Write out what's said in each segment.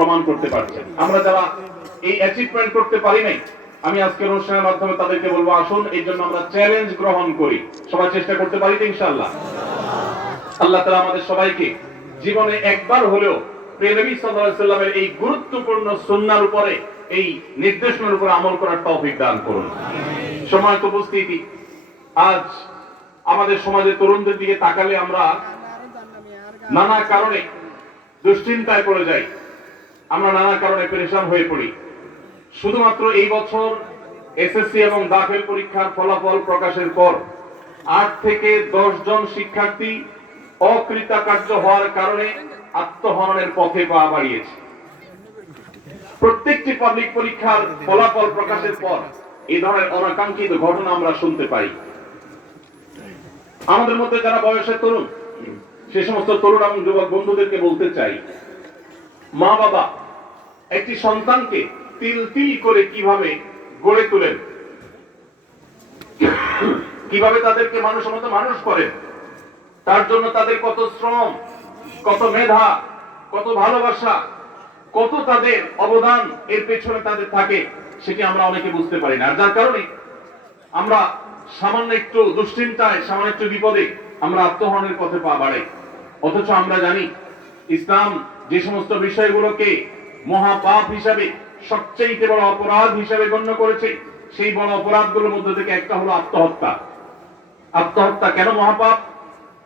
প্রমাণ করতে পারছেন আমরা যারা এই অ্যাচিভমেন্ট করতে পারি নাই আমি আজকের অনুষ্ঠানের মাধ্যমে তাদেরকে বলব আসুন এই জন্য আমরা চ্যালেঞ্জ গ্রহণ করি। সবাই চেষ্টা করতে পারি তো ইনশাআল্লাহ? আল্লাহ তাআলা আমাদের সবাইকে জীবনে একবার হলেও আলাইহি সাল্লামের এই গুরুত্বপূর্ণ সুন্নাহর উপরে এই নির্দেশনার উপরে আমল করার তৌফিক দান করুন। সময় উপস্থিতি। আজ আমাদের সমাজে তরুণদের দিকে তাকালে আমরা নানা কারণে দুশ্চিন্তায় পড়ে যাই। আমরা নানা কারণে পরেশান হয়ে পড়ি। শুধুমাত্র এই বছর এসএসসি এবং দাখিল পরীক্ষার ফলাফল প্রকাশের পর আট থেকে দশ জন শিক্ষার্থী অকৃতকার্য হওয়ার কারণে আত্মহননের পথে পা বাড়িয়েছে। প্রত্যেকটি পাবলিক পরীক্ষার ফলাফল প্রকাশের পর এই ধরনের অনাকাঙ্ক্ষিত ঘটনা আমরা শুনতে পাই। আমাদের মধ্যে যারা বয়সের তরুণ, সে সমস্ত তরুণ এবং যুবক বন্ধুদেরকে বলতে চাই মা বাবা, একটি সন্তানকে তিল তিল করে কীভাবে গড়ে তোলেন? কীভাবে তাদেরকে মানুষের মতো মানুষ করেন? তার জন্য তাদের কত শ্রম, কত মেধা, কত ভালোবাসা, কত তাদের অবদান এর পেছনে তাদের থাকে সেটি আমরা অনেকে বুঝতে পারি না। যার কারণে আমরা সামান্য একটু দুশ্চিন্তায়, সামান্য একটু বিপদে আমরা আত্মহরণের পথে পা বাড়াই। অথচ আমরা জানি ইসলাম যে সমস্ত বিষয়গুলোকে মহাপাপ হিসাবে সবচেয়ে বড় অপরাধ হিসাবে গণ্য করেছে, সেই বড় অপরাধগুলোর মধ্যে থেকে একটা হলো আত্মহত্যা। আত্মহত্যা কেন মহাপাপ?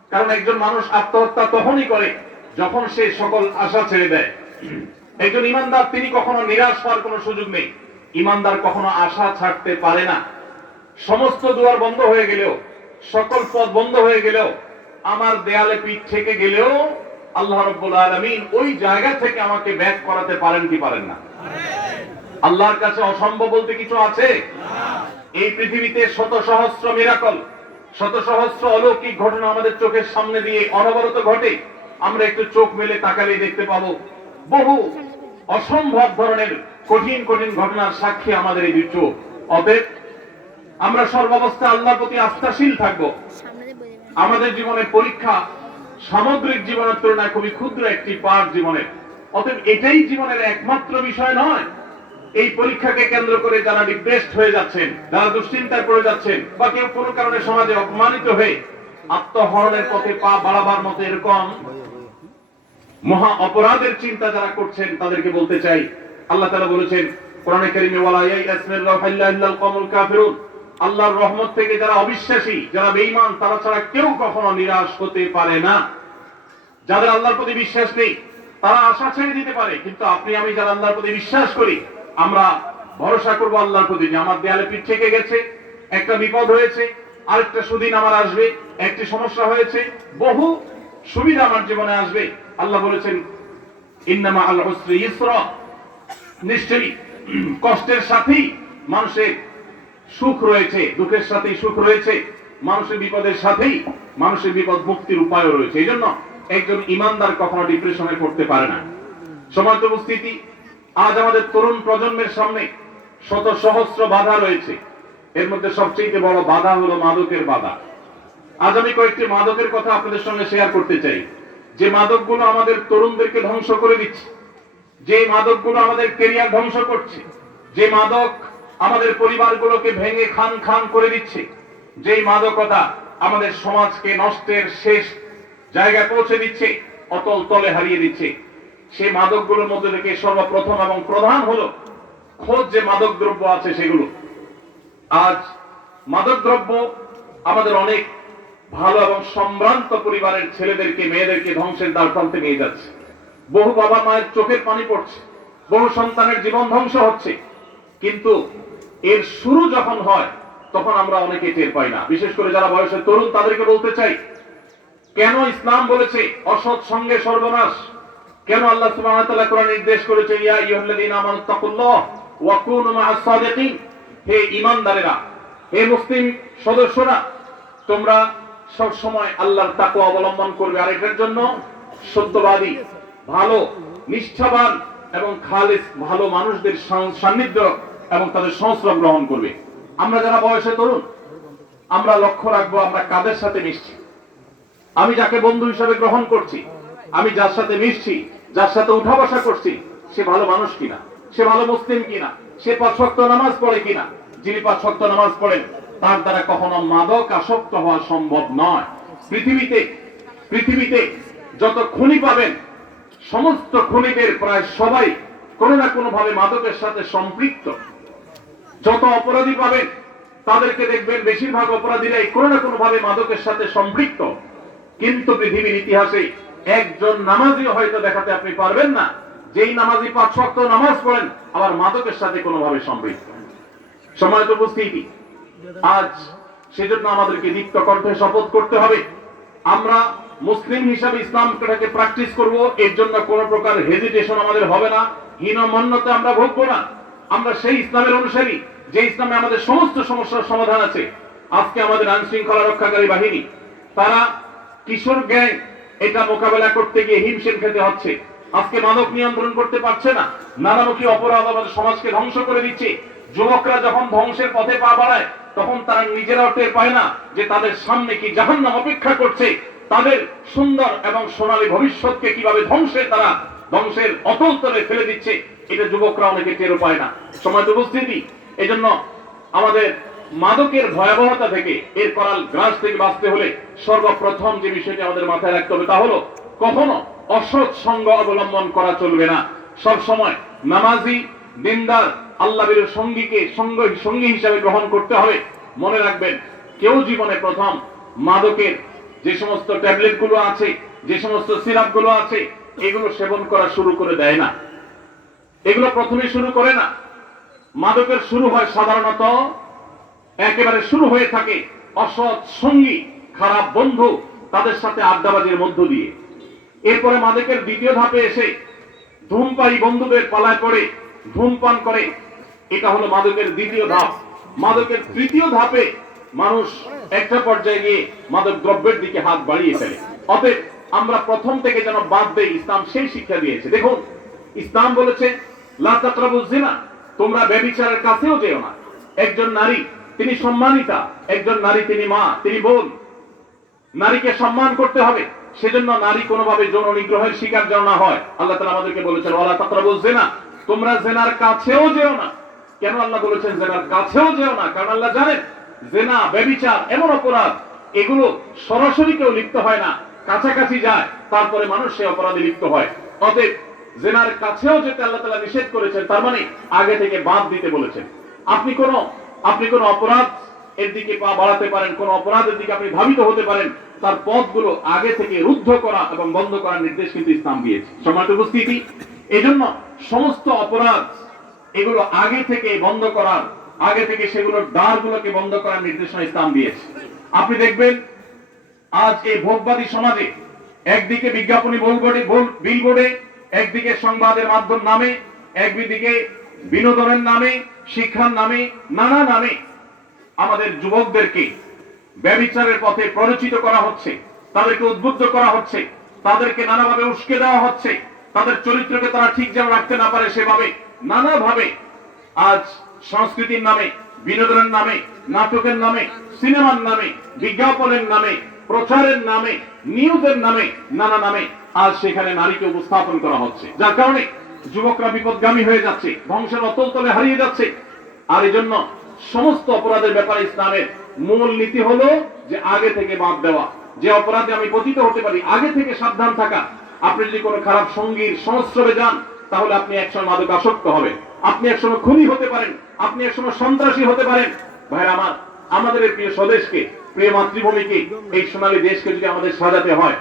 কারণ একজন মানুষ আত্মহত্যা তখনই করে যখন সে সকল আশা ছেড়ে দেয়। একজন ইমানদার, তিনি কখনো নিরাশ হওয়ার কোনো সুযোগ নেই। ইমানদার কখনো আশা ছাড়তে পারে না। সমস্ত দুয়ার বন্ধ হয়ে গেলেও, সকল পথ বন্ধ হয়ে গেলেও, আমার দেয়ালে পিঠ থেকে গেলেও আল্লাহ রব্বুল আলমিন ওই জায়গা থেকে আমাকে ব্যাক করাতে পারেন কি পারেন না? আল্লাহর কাছে অসম্ভব বলতে কিছু আছে? এই পৃথিবীতে শত সহস্র মিরাকল শত সহস্র অলৌকিক ঘটনা আমাদের চোখের সামনে দিয়ে অনবরত ঘটে। আমরা একটু চোখ মেলে তাকালেই দেখতে পাবো বহু অসম্ভব ধরনের কঠিন কঠিন ঘটনার সাক্ষী আমাদের এই চোখ। অতএব আমরা সর্বাবস্থা আল্লাহর প্রতি আস্থাশীল থাকব। আমাদের জীবনে পরীক্ষা সামগ্রিক জীবনের তুলনায় খুবই ক্ষুদ্র একটি পার্ট জীবনের। অতএব এটাই জীবনের একমাত্র বিষয় নয়। এই পরীক্ষাকে কেন্দ্র করে যারা ডিপ্রেসড হয়ে যাচ্ছেন, যারা দুশ্চিন্তায় পড়ে যাচ্ছেন, বা কেউ কোনো কারণে সমাজে অপমানিত হয়ে আত্মহরণের পথে পা বাড়াবার মতো এরকম মহা অপরাধের চিন্তা যারা করছেন, তাদেরকে বলতে চাই, আল্লাহ তাআলা বলেছেন, কোরআনে কারিমে, ওয়ালা ইয়াসমির রাহিল্লা ইল্লাল কওমুল কাফিরুন আল্লাহর রহমত থেকে যারা অবিশ্বাসী, যারা বেঈমান, তারা ছাড়া কেউ কখনো নিরাশ হতে পারে না। যাদের আল্লাহর প্রতি বিশ্বাস নেই, তারা আশা ছেড়ে দিতে পারে। কিন্তু আপনি, আমি যারা আল্লাহর প্রতি বিশ্বাস করি, আমরা ভরসা করব আল্লাহর প্রতি যে আমার দেয়ালে পিঠ থেকে গেছে, একটা বিপদ হয়েছে, আরেকটা সুদিন আমার আসবে, একটি সমস্যা হয়েছে, বহু সুবিধা আমার জীবনে আসবে। আল্লাহ বলেছেন, ইন্নামা আল হুসরি ইসরা। নিশ্চয়ই কষ্টের সাথেই মানুষের সুখ রয়েছে, দুঃখের সাথেই সুখ রয়েছে, মানুষের বিপদের সাথেই মানুষের বিপদ মুক্তির উপায়ও রয়েছে। এই জন্য একজন ইমানদার কখনো ডিপ্রেশনে পড়তে পারে না। সমাজ উপস্থিতি, আজ আমাদের তরুণ প্রজন্মের সামনে শত সহস্র বাধা রয়েছে। এর মধ্যে সবচেয়ে বড় বাধা হলো মাদকের বাধা। আজ আমি কয়েকটি মাদকের কথা আপনাদের সঙ্গে শেয়ার করতে চাই। যে মাদকগুলো আমাদের তরুণদেরকে ধ্বংস করে দিচ্ছে, যে মাদকগুলো আমাদের কেরিয়ার ধ্বংস করছে, যে মাদক আমাদের পরিবারগুলোকে ভেঙে খান খান করে দিচ্ছে। যেই মাদকতা আমাদের সমাজকে নষ্টের শেষ জায়গায় পৌঁছে দিচ্ছে, অতল তলে হারিয়ে দিচ্ছে। সেই মাদকগুলোর মধ্যে থেকে সর্বপ্রথম এবং প্রধান হলো খোঁজ যে মাদক দ্রব্য আছে সেগুলো। আজ মাদক দ্রব্য আমাদের অনেক ভালো এবং সম্ভ্রান্ত পরিবারের ছেলেদেরকে, মেয়েদেরকে ধ্বংসের দ্বার প্রান্তে নিয়ে যাচ্ছে। বহু বাবা মায়ের চোখের পানি পড়ছে, বহু সন্তানের জীবন ধ্বংস হচ্ছে। কিন্তু এর শুরু যখন হয়, তখন আমরা অনেকে টের পাই না। বিশেষ করে যারা বয়সের তরুণ, তাদেরকে বলতে চাই, কেন ইসলাম বলেছে অসৎ সঙ্গে সর্বনাশ? কেন আল্লাহ নির্দেশ করেছে হে হে মুসলিম সদস্যরা, তোমরা সব সময় আল্লাহর তাকওয়া অবলম্বন করবে। আর এটার জন্য সত্যবাদী, ভালো, নিষ্ঠাবান এবং খালিস, ভালো মানুষদের সান্নিধ্য এবং তাদের সংস্রব গ্রহণ করবে। আমরা যারা বয়সে তরুণ, আমরা লক্ষ্য রাখব আমরা কাদের সাথে মিশছি। আমি যাকে বন্ধু হিসাবে গ্রহণ করছি, আমি যার সাথে মিশছি, যার সাথে উঠা বসা করছি, সে ভালো মানুষ কিনা? সে ভালো মুসলিম কিনা? সে পাঁচ নামাজ পড়ে কিনা? যিনি পাঁচ নামাজ পড়েন, তার দ্বারা কখনো মাদক আসক্ত হওয়া সম্ভব নয়। পৃথিবীতে পৃথিবীতে যত খুনি পাবেন, সমস্ত খুনিদের প্রায় সবাই কোনো না কোনো ভাবে মাদকের সাথে সম্পৃক্ত। যত অপরাধী পাবেন, তাদেরকে দেখবেন বেশিরভাগ অপরাধীরাই কোনো না কোনো ভাবে মাদকের সাথে সম্পৃক্ত। কিন্তু পৃথিবীর ইতিহাসে একজন নামাজিও হয়তো দেখাতে আপনি পারবেন না। যেই নামাজি পাঁচ ওয়াক্ত নামাজ পড়েন, আবার মাদকের সাথে কোনোভাবে সম্পৃক্ত। সময় তো উপস্থিতি। আজ সেজন্য আমাদেরকে দীপ্ত কণ্ঠে শপথ করতে হবে। আমরা মুসলিম হিসাবে ইসলামটাকে প্র্যাকটিস করব, এর জন্য কোনো প্রকার হেজিটেশন আমাদের হবে না। হীনমান্যতা আমরা ভোগবো না। আমরা সেই ইসলামের অনুসারী, যে ইসলামে আমাদের সমস্ত সমস্যার সমাধান আছে। আজকে আমাদের আইন শৃঙ্খলা রক্ষাকারী বাহিনী, তারা কিশোর গ্যাং, এটা মোকাবেলা করতে গিয়ে হিমশিম খেতে হচ্ছে। আজকে মাদক নিয়ন্ত্রণ করতে পারছে না। নানামুখী অপরাধ আমাদের সমাজকে ধ্বংস করে দিচ্ছে। যুবকরা যখন ধ্বংসের পথে পা বাড়ায়, তখন তারা নিজেরাও টের পায় না যে তাদের সামনে কি জাহান্নাম অপেক্ষা করছে। তাদের সুন্দর এবং সোনালী ভবিষ্যৎকে কীভাবে ধ্বংসে তারা ধ্বংসের অতল তলে ফেলে দিচ্ছে এটা যুবকরা অনেকে টেরও পায় না। সময় উপস্থিতি। এই জন্য আমাদের মাদকের ভয়াবহতা থেকে এর করাল গ্রাস থেকে বাঁচতে হলে সর্বপ্রথম যে বিষয়টি আমাদের মাথায় রাখতে হবে তা হলো, কখনো অসৎ সঙ্গ অবলম্বন করা চলবে না। সব সময় নামাজি, দিনদার আল্লাহর সঙ্গীকে সঙ্গ, সঙ্গী হিসাবে গ্রহণ করতে হবে। মনে রাখবেন, কেউ জীবনে প্রথম মাদকের যে সমস্ত ট্যাবলেটগুলো আছে, যে সমস্ত সিরাপগুলো আছে, এগুলো সেবন করা শুরু করে দেয় না। এগুলো প্রথমে শুরু করে না। মাদকের শুরু হয় সাধারণত একেবারে শুরু হয়ে থাকে অসৎ সঙ্গী, খারাপ বন্ধু, তাদের সাথে আড্ডাবাজির মধ্য দিয়ে। এরপরে মাদকের দ্বিতীয় ধাপে এসে ধূমপাই বন্ধুদের পালায় পড়ে, ধূমপান করে। এটা হলো মাদকের দ্বিতীয় ধাপ। মাদকের তৃতীয় ধাপে মানুষ একটা পর্যায়ে গিয়ে মাদক দ্রব্যের দিকে হাত বাড়িয়ে ফেলে। অতএব আমরা প্রথম থেকে যেন বাদ দেই, ইসলাম সেই শিক্ষা দিয়েছে। দেখুন, ইসলাম বলেছে তোমরা ব্যভিচারের কাছেও যেও না। একজন নারী, তিনি সম্মানিতা, একজন নারী তিনি মা, তিনি বোন। নারীকে সম্মান করতে হবে, সেজন্য নারী কোনোভাবে যৌন নিগ্রহের শিকার যেন না হয়। আল্লাহ তাআলা আমাদেরকে বলেছেন, ওয়ালা তাকরাবুজ জিনা তোমরা জেনার কাছেও যেও না। কেন আল্লাহ বলেছেন, জেনার কাছেও যেও না? কারণ আল্লাহ জানেন, জেনা ব্যভিচার এমন অপরাধ, এগুলো সরাসরি কেউ লিপ্ত হয় না, কাছাকাছি যায়, তারপরে মানুষ সে অপরাধে লিপ্ত হয়। অতএব জেনার কাছেও যেতে আল্লাহ তাআলা নিষেধ করেছেন, তার মানে আগে থেকে বাদ দিতে বলেছেন। আপনি কোন আপনি কোন অপরাধ এর দিকে পা বাড়াতে পারেন, কোন অপরাধের দিকে আপনি ধাবিত হতে পারেন, তার পথগুলো আগে থেকে রুদ্ধ করা এবং বন্ধ করার নির্দেশ কিন্তু ইসলাম দিয়েছে। সম্মানিত উপস্থিতি এই জন্য সমস্ত অপরাধ এগুলো আগে থেকে বন্ধ করার, আগে থেকে সেগুলোর দ্বারগুলোকে বন্ধ করার নির্দেশনা ইসলাম দিয়েছে। আপনি দেখবেন, আজ এই ভোগবাদী সমাজে একদিকে বিজ্ঞাপনী বোর্ডে বিলবোর্ডে একদিকে সংবাদের মাধ্যম নামে, একদিকে বিনোদনের নামে, শিক্ষার নামে, নানা নামে আমাদের যুবকদেরকে ব্যবিচারের পথে প্ররোচিত করা হচ্ছে, তাদেরকে উদ্বুদ্ধ করা হচ্ছে, তাদেরকে নানাভাবে উস্কে দেওয়া হচ্ছে, তাদের চরিত্রকে তারা ঠিক যেন রাখতে না পারে সেভাবে, নানাভাবে আজ সংস্কৃতির নামে, বিনোদনের নামে, নাটকের নামে, সিনেমার নামে, বিজ্ঞাপনের নামে প্রচারের নামে, নিউজের নামে, নানা নামে আজ সেখানে নারীকে উপস্থাপন করা হচ্ছে। যার কারণে যুবকরা বিপদগামী হয়ে যাচ্ছে, ধ্বংসের অতল তলে হারিয়ে যাচ্ছে। আর এই জন্য সমস্ত অপরাধের ব্যাপারে ইসলামের মূল নীতি হলো যে আগে থেকে বাদ দেওয়া। যে অপরাধে আমি পতিত হতে পারি, আগে থেকে সাবধান থাকা। আপনি যদি কোনো খারাপ সঙ্গীর সংস্রবে যান, তাহলে আপনি একসময় মাদক আসক্ত হবে আপনি একসময় খুনি হতে পারেন, আপনি একসময় সন্ত্রাসী হতে পারেন। ভাই আমার, আমাদের প্রিয় স্বদেশকে প্রিয় মাতৃভূমিকে এই সোনালী দেশকে যদি আমাদের সাজাতে হয়